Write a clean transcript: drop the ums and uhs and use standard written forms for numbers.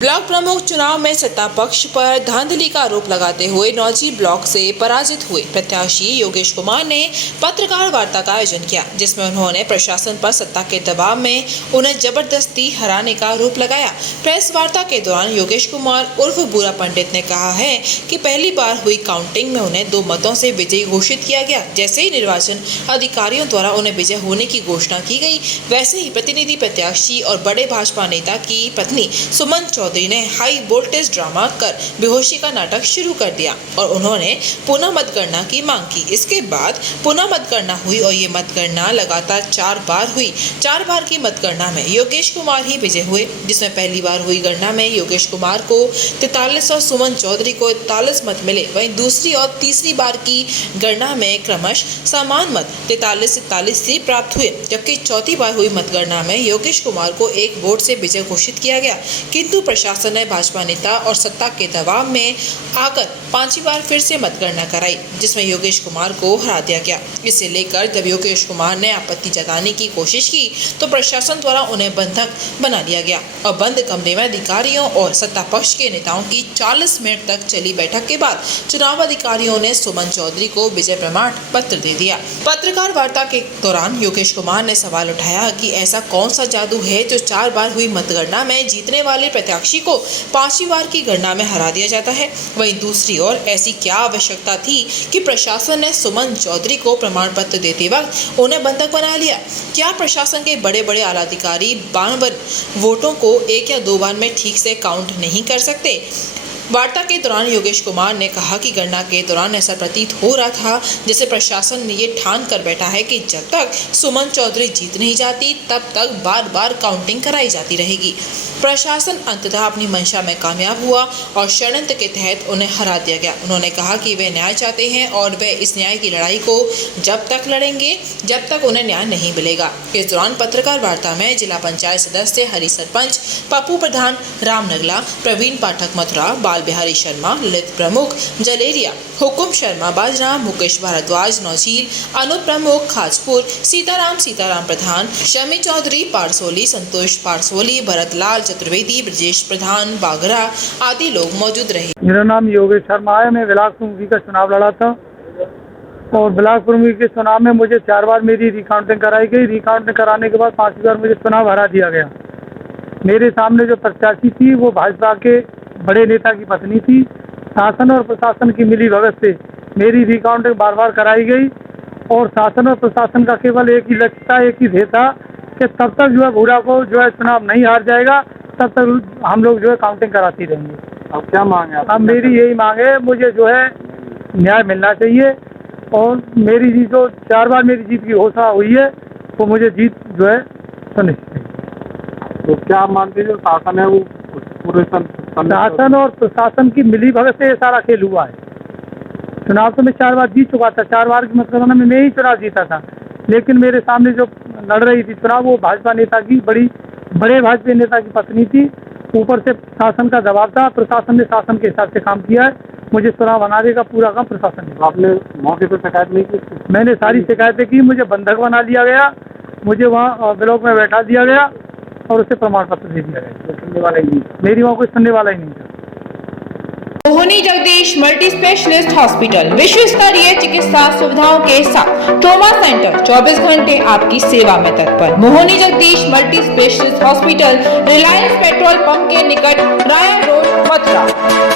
Block प्रमुख चुनाव में सत्ता पक्ष पर धांधली का आरोप लगाते हुए नौजी ब्लॉक से पराजित हुए प्रत्याशी योगेश कुमार ने पत्रकार वार्ता का आयोजन किया, जिसमें उन्होंने प्रशासन पर सत्ता के दबाव में उन्हें जबरदस्ती हराने का आरोप लगाया। प्रेस वार्ता के दौरान योगेश कुमार उर्फ बुरा पंडित ने कहा है कि पहली बार हुई काउंटिंग में उन्हें 2 मतों से विजयी घोषित किया गया। जैसे ही निर्वाचन अधिकारियों द्वारा उन्हें विजय होने की घोषणा की गई, वैसे ही प्रतिनिधि प्रत्याशी और बड़े भाजपा नेता की पत्नी सुमन चौधरी ने हाई वोल्टेज ड्रामा कर बेहोशी का नाटक शुरू कर दिया और उन्होंने पुनः मतगणना की मांग की। इसके बाद पुनः मतगणना हुई और ये मतगणना लगातार 4 बार हुई। 4 बार की मतगणना में योगेश कुमार ही विजय हुए, जिसमें पहली बार हुई गणना में योगेश कुमार को 43 और सुमन चौधरी को 41 मत मिले। वहीं दूसरी और तीसरी बार की गणना में क्रमश समान मत 43-43 से प्राप्त हुए, जबकि चौथी बार हुई मतगणना में योगेश कुमार को 1 वोट से विजय घोषित किया गया। किंतु प्रशासन ने भाजपा नेता और सत्ता के दबाव में आकर 5वीं बार फिर से मतगणना कराई, जिसमें योगेश कुमार को हरा दिया गया। इसे लेकर जब योगेश कुमार ने आपत्ति जताने की कोशिश की तो प्रशासन द्वारा उन्हें बंधक बना लिया गया और बंद कमरे में अधिकारियों और सत्ता पक्ष के नेताओं की 40 मिनट तक चली बैठक के बाद चुनाव अधिकारियों ने सुमन चौधरी को विजय प्रमाण पत्र दे दिया। पत्रकार वार्ता के दौरान योगेश कुमार ने सवाल उठाया कि ऐसा कौन सा जादू है जो 4 बार हुई मतगणना में जीतने वाले प्रत्याशी को 5वीं बार की गणना में हरा दिया जाता है। वहीं दूसरी ओर ऐसी क्या आवश्यकता थी कि प्रशासन ने सुमन चौधरी को प्रमाण पत्र देते वक्त उन्हें बंधक बना लिया? क्या प्रशासन के बड़े बड़े आला अधिकारी 52 वोटों को 1 या 2 बार में ठीक से काउंट नहीं कर सकते? वार्ता के दौरान योगेश कुमार ने कहा कि गणना के दौरान ऐसा प्रतीत हो रहा था जैसे प्रशासन ने ये ठान कर बैठा है कि जब तक सुमन चौधरी जीत नहीं जाती तब तक बार बार काउंटिंग कराई जाती रहेगी। प्रशासन अंततः अपनी मंशा में कामयाब हुआ और षड्यंत्र के तहत उन्हें हरा दिया गया। उन्होंने कहा कि वे न्याय चाहते हैं और वे इस न्याय की लड़ाई को जब तक लड़ेंगे जब तक उन्हें न्याय नहीं मिलेगा। इस दौरान पत्रकार वार्ता में जिला पंचायत सदस्य हरि सरपंच पप्पू प्रधान राम नगला, प्रवीण पाठक मथुरा, बिहारी शर्मा, ललित प्रमुख जलेरिया, हुकुम शर्मा बाजरा, मुकेश भारद्वाज नौझील, अनुप प्रमुख खाजपुर, सीताराम प्रधान, शमी चौधरी पारसोली, संतोष पारसोली, भरतलाल चतुर्वेदी, ब्रजेश प्रधान बागरा आदि लोग मौजूद रहे। मेरा नाम योगेश शर्मा है। मैं ब्लॉक प्रमुखी का चुनाव लड़ा था और ब्लॉक प्रमुखी के चुनाव में मुझे 4 बार मेरी रिकाउंटिंग कराई गई। रिकाउंटिंग कराने के बाद 5वीं बार मुझे चुनाव हरा दिया गया। मेरे सामने जो प्रत्याशी थी वो भाजपा के बड़े नेता की पत्नी थी। शासन और प्रशासन की मिली भगत से मेरी रिकाउंटिंग बार कराई गई और शासन और प्रशासन का केवल एक ही लक्ष्य था, एक ही ध्येय था कि तब तक जो है भूरा को जो है चुनाव नहीं हार जाएगा तब तक हम लोग जो है काउंटिंग कराती रहेंगे। अब क्या मांग है? अब मेरी यही मांग है, मुझे जो है न्याय मिलना चाहिए और मेरी जी जो 4 बार मेरी जीत की घोषणा हुई है वो मुझे जीत जो है सुनिश्चित है। तो क्या आप मानते हैं जो शासन है वो पूरे शासन और प्रशासन की मिली भगत से ये सारा खेल हुआ है? चुनाव तो मैं 4 बार जीत चुका था। 4 बार की मतगणना में मैं ही चुनाव जीता था, लेकिन मेरे सामने जो लड़ रही थी चुनाव वो भाजपा नेता की बड़े भाजपा नेता की पत्नी थी। ऊपर से शासन का दबाव था, प्रशासन ने शासन के हिसाब से काम किया है। मुझे चुनाव बनाने का पूरा काम प्रशासन ने। आपने मौके पर शिकायत नहीं की? मैंने सारी शिकायतें की। मुझे बंधक बना लिया गया, मुझे वहाँ ब्लॉक में बैठा दिया गया और उसे प्रमाण पत्र दे दिया गया। सुनने वाला ही नहीं, मेरी वहाँ कोई सुनने वाला ही नहीं था। मोहनी जगदीश मल्टी स्पेशलिस्ट हॉस्पिटल विश्व स्तरीय चिकित्सा सुविधाओं के साथ ट्रॉमा सेंटर 24 घंटे आपकी सेवा में तत्पर। Mohini Jagdish multi specialist hospital, Reliance petrol pump के निकट, राया रोड, मथुरा।